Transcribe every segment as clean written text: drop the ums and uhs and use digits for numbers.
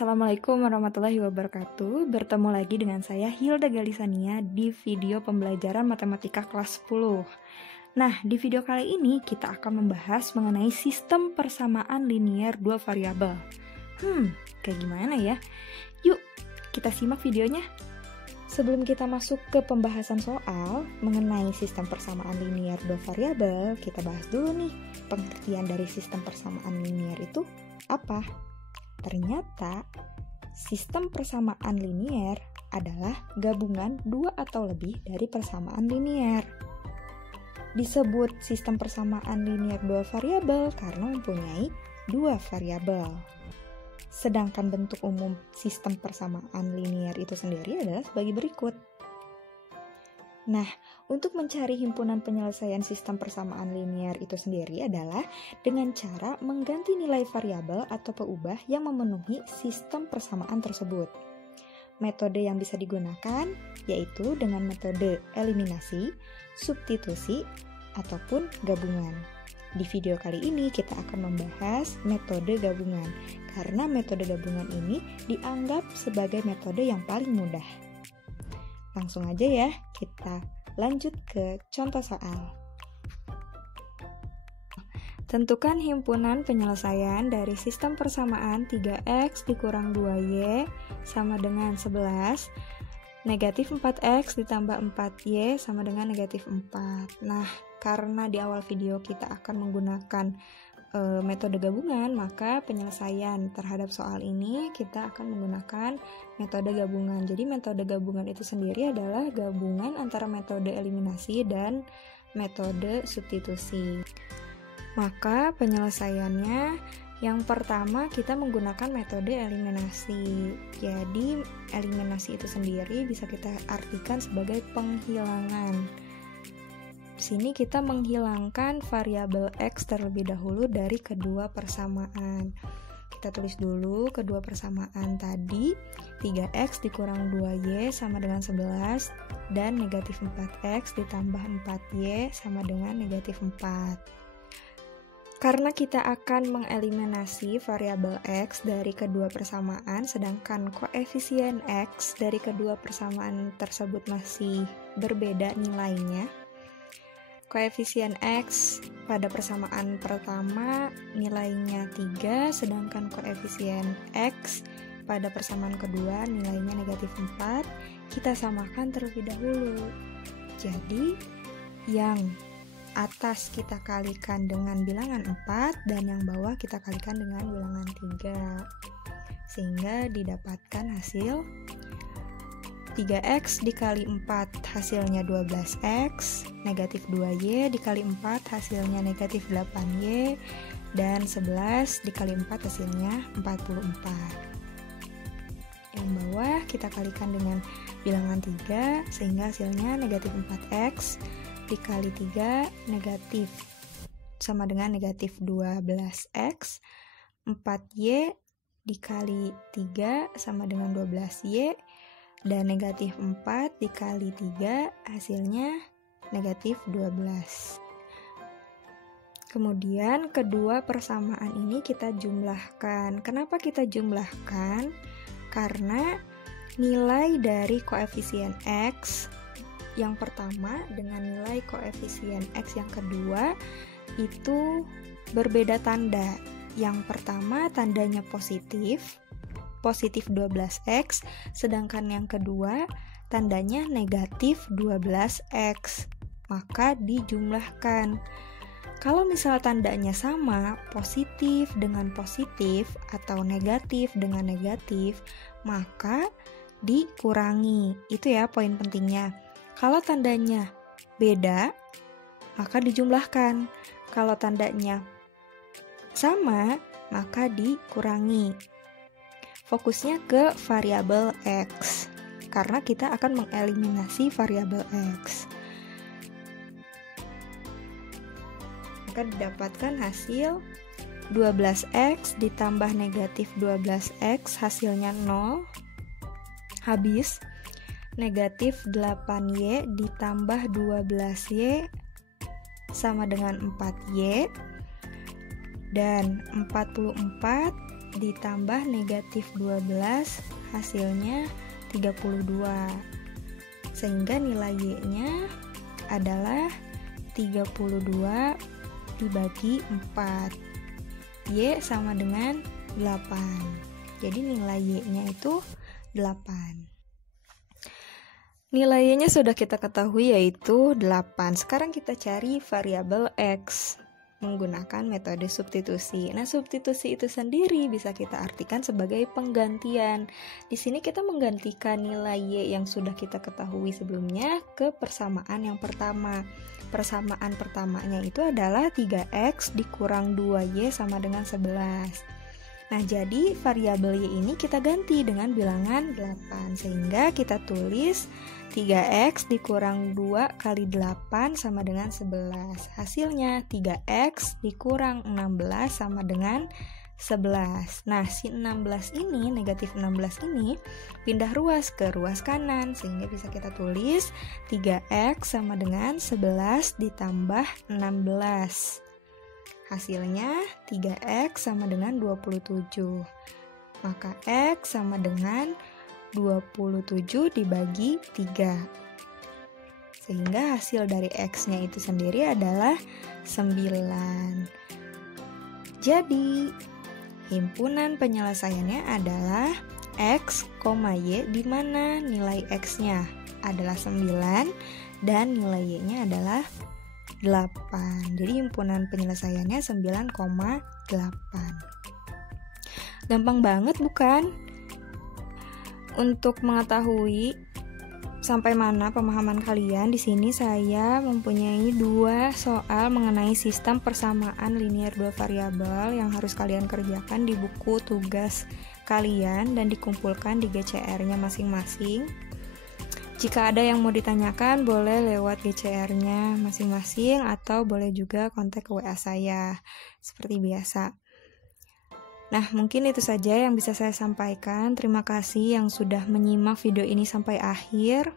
Assalamualaikum warahmatullahi wabarakatuh. Bertemu lagi dengan saya Hilda Galisania di video pembelajaran matematika kelas 10. Nah, di video kali ini kita akan membahas mengenai sistem persamaan linier dua variabel. Kayak gimana ya? Yuk, kita simak videonya. Sebelum kita masuk ke pembahasan soal mengenai sistem persamaan linier dua variabel, kita bahas dulu nih, pengertian dari sistem persamaan linier itu apa? Ternyata, sistem persamaan linier adalah gabungan dua atau lebih dari persamaan linier. Disebut sistem persamaan linier dua variabel karena mempunyai dua variabel. Sedangkan bentuk umum sistem persamaan linier itu sendiri adalah sebagai berikut. Nah, untuk mencari himpunan penyelesaian sistem persamaan linier itu sendiri adalah dengan cara mengganti nilai variabel atau peubah yang memenuhi sistem persamaan tersebut. Metode yang bisa digunakan yaitu dengan metode eliminasi, substitusi, ataupun gabungan. Di video kali ini kita akan membahas metode gabungan, karena metode gabungan ini dianggap sebagai metode yang paling mudah. Langsung aja ya, kita lanjut ke contoh soal. Tentukan himpunan penyelesaian dari sistem persamaan 3x dikurang 2y sama dengan 11, negatif 4x ditambah 4y sama dengan negatif 4. Nah, karena di awal video kita akan menggunakan metode gabungan, maka penyelesaian terhadap soal ini kita akan menggunakan metode gabungan. Jadi metode gabungan itu sendiri adalah gabungan antara metode eliminasi dan metode substitusi. Maka penyelesaiannya yang pertama kita menggunakan metode eliminasi. Jadi eliminasi itu sendiri bisa kita artikan sebagai penghilangan. Di sini kita menghilangkan variabel x terlebih dahulu dari kedua persamaan. Kita tulis dulu kedua persamaan tadi, 3x dikurang 2y sama dengan 11, dan negatif 4x ditambah 4y sama dengan negatif 4. Karena kita akan mengeliminasi variabel x dari kedua persamaan, sedangkan koefisien x dari kedua persamaan tersebut masih berbeda nilainya. Koefisien x pada persamaan pertama nilainya 3, sedangkan koefisien x pada persamaan kedua nilainya negatif 4. Kita samakan terlebih dahulu. Jadi, yang atas kita kalikan dengan bilangan 4 dan yang bawah kita kalikan dengan bilangan 3. Sehingga didapatkan hasil 3x dikali 4 hasilnya 12x, negatif 2y dikali 4 hasilnya negatif 8y, dan 11 dikali 4 hasilnya 44. Yang bawah kita kalikan dengan bilangan 3 sehingga hasilnya negatif 4x dikali 3 negatif sama dengan negatif 12x, 4y dikali 3 sama dengan 12y, dan negatif 4 dikali 3 hasilnya negatif 12. Kemudian kedua persamaan ini kita jumlahkan. Kenapa kita jumlahkan? Karena nilai dari koefisien x yang pertama dengan nilai koefisien x yang kedua itu berbeda tanda. Yang pertama tandanya positif 12x, sedangkan yang kedua tandanya negatif 12x, maka dijumlahkan. Kalau misal tandanya sama, positif dengan positif atau negatif dengan negatif, maka dikurangi. Itu ya poin pentingnya. Kalau tandanya beda, maka dijumlahkan. Kalau tandanya sama, maka dikurangi. Fokusnya ke variabel x, karena kita akan mengeliminasi variabel x. Maka didapatkan hasil 12x ditambah negatif 12x hasilnya 0. Habis negatif 8y ditambah 12y sama dengan 4y, dan 44 ditambah negatif 12 hasilnya 32. Sehingga nilai Y-nya adalah 32 dibagi 4. Y sama dengan 8. Jadi nilai Y-nya itu 8. Nilai Y-nya sudah kita ketahui yaitu 8. Sekarang kita cari variabel X menggunakan metode substitusi. Nah, substitusi itu sendiri bisa kita artikan sebagai penggantian. Di sini kita menggantikan nilai Y yang sudah kita ketahui sebelumnya ke persamaan yang pertama. Persamaan pertamanya itu adalah 3X dikurang 2Y sama dengan 11. Nah, jadi variabel Y ini kita ganti dengan bilangan 8. Sehingga kita tulis 3X dikurang 2 kali 8 sama dengan 11. Hasilnya 3X dikurang 16 sama dengan 11. Nah, si 16 ini, negatif 16 ini pindah ruas ke ruas kanan. Sehingga bisa kita tulis 3X sama dengan 11 ditambah 16. Hasilnya 3X sama dengan 27. Maka X sama dengan 27 dibagi 3. Sehingga hasil dari X-nya itu sendiri adalah 9. Jadi, himpunan penyelesaiannya adalah X, Y, di mana nilai X-nya adalah 9 dan nilai Y-nya adalah 8. Jadi himpunan penyelesaiannya 9,8. Gampang banget bukan? Untuk mengetahui sampai mana pemahaman kalian, di sini saya mempunyai 2 soal mengenai sistem persamaan linear 2 variabel yang harus kalian kerjakan di buku tugas kalian dan dikumpulkan di GCR-nya masing-masing. Jika ada yang mau ditanyakan, boleh lewat GCR-nya masing-masing atau boleh juga kontak ke WA saya, seperti biasa. Nah, mungkin itu saja yang bisa saya sampaikan. Terima kasih yang sudah menyimak video ini sampai akhir.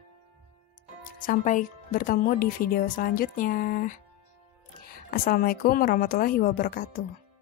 Sampai bertemu di video selanjutnya. Assalamualaikum warahmatullahi wabarakatuh.